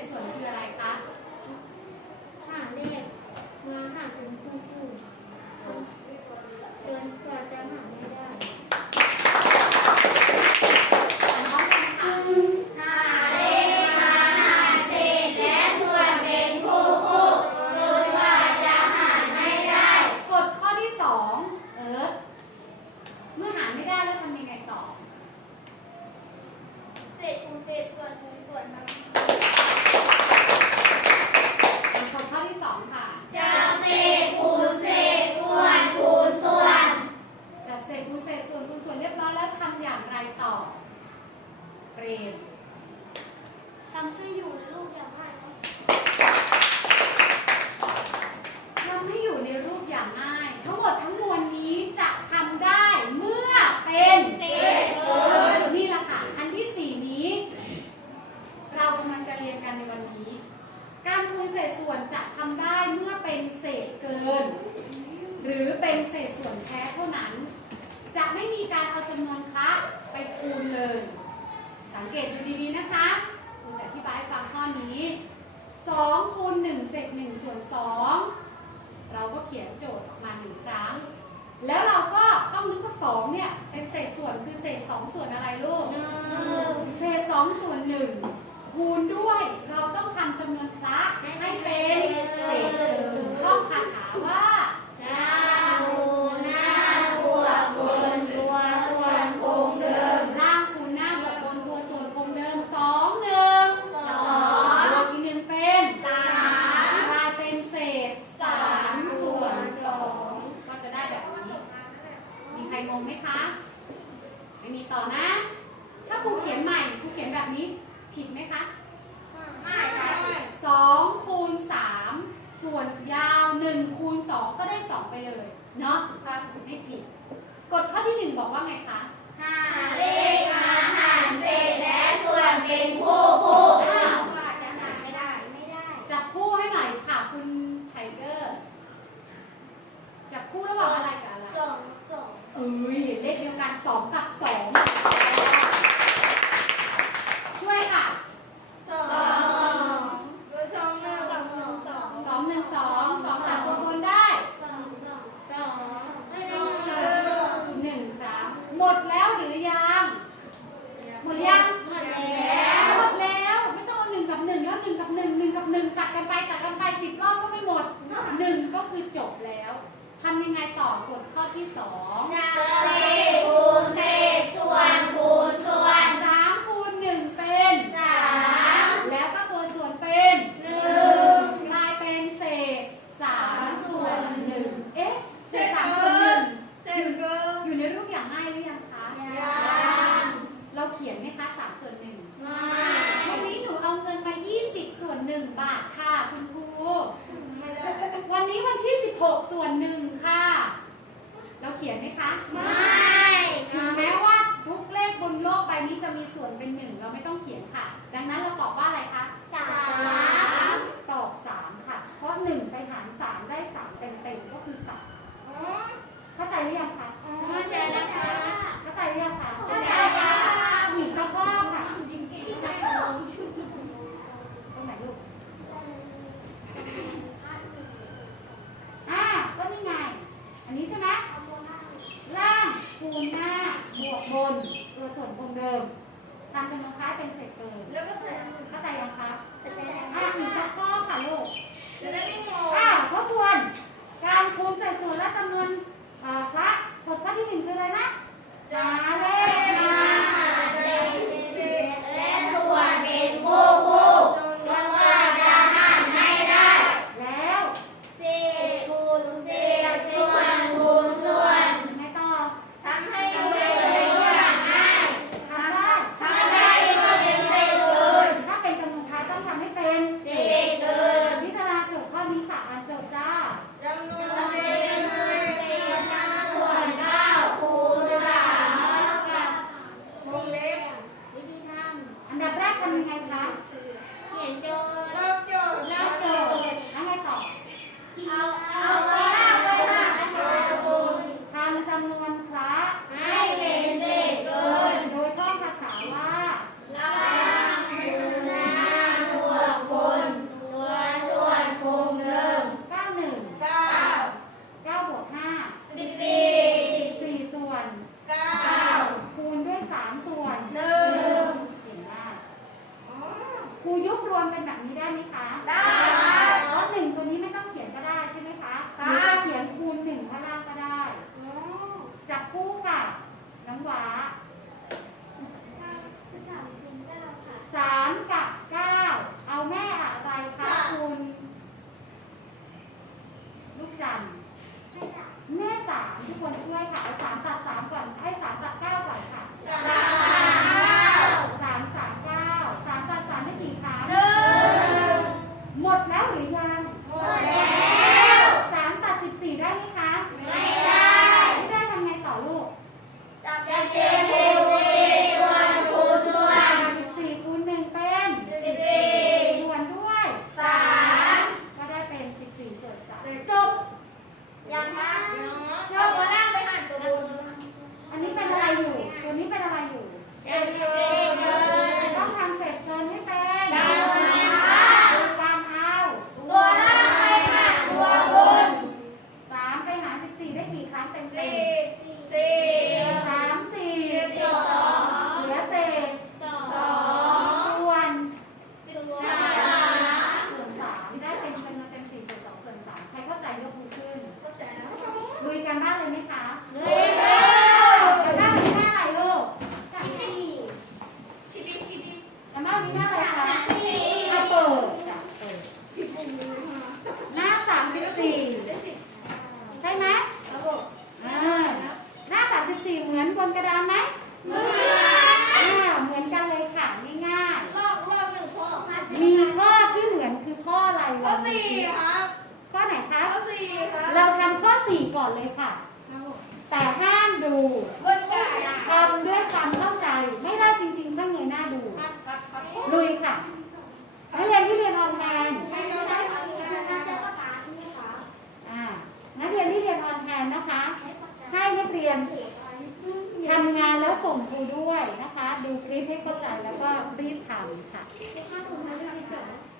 eso. องค่ะ จากเศษคูณเศษส่วนคูณส่วนจับเศษคูณเศษส่วนคูณส่วนเรียบร้อยแล้วทำอย่างไรต่อ เปรม ทำให้อยู่ในรูปอย่าง รือเป็นเศษส่วนแท้เท่านั้น จะไม่มีการเอาจำนวนคะไปคูณเลย สังเกตดูดีๆนะคะครูจะอธิบายฟังข้อนี้2คูณ1เศษ1ส่วน2เราก็เขียนโจทย์ออกมาหนึ่งครั้ง แล้วเราก็ต้องนึกว่า2เนี่ยเป็นเศษส่วนคือเศษ2ส่วนอะไรลูกเศษ2ส่วน1คูณด้วยเราต้องทำจำนวนคละให้เป็น งงไหมคะ ไม่มีต่อนะ ถ้าครูเขียนใหม่ครูเขียนแบบนี้ผิดไหมคะ ไม่ค่ะสองคูณสามส่วนยาวหนึ่งคูณสองก็ได้สองไปเลย เนาะไม่ผิด กฎข้อที่หนึ่งบอกว่าไง บาทค่ะคุณครูวันนี้วันที่ 16 ส่วนหนึ่งค่ะ เราเขียนไหมคะ ไม่ ถึงแม้ว่าทุกเลขบนโลกใบนี้จะมีส่วนเป็นหนึ่งเราไม่ต้องเขียนค่ะ ดังนั้นเราตอบว่าอะไรคะ ได้ไหมคะ ได้ นี้อะไรคะอะเปิดหน้าสามสิบสี่ใช่ไหมหน้าสามสิบสี่เหมือนบนกระดานไหมอ่าเหมือนกันเลยค่ะง่ายๆ มีข้อที่เหมือนคือข้ออะไรวะข้อไหนคะเราทำข้อสี่ก่อนเลยค่ะ แต่ห้ามดูทำด้วยความเข้าใจไม่ได้จริง ลุยค่ะ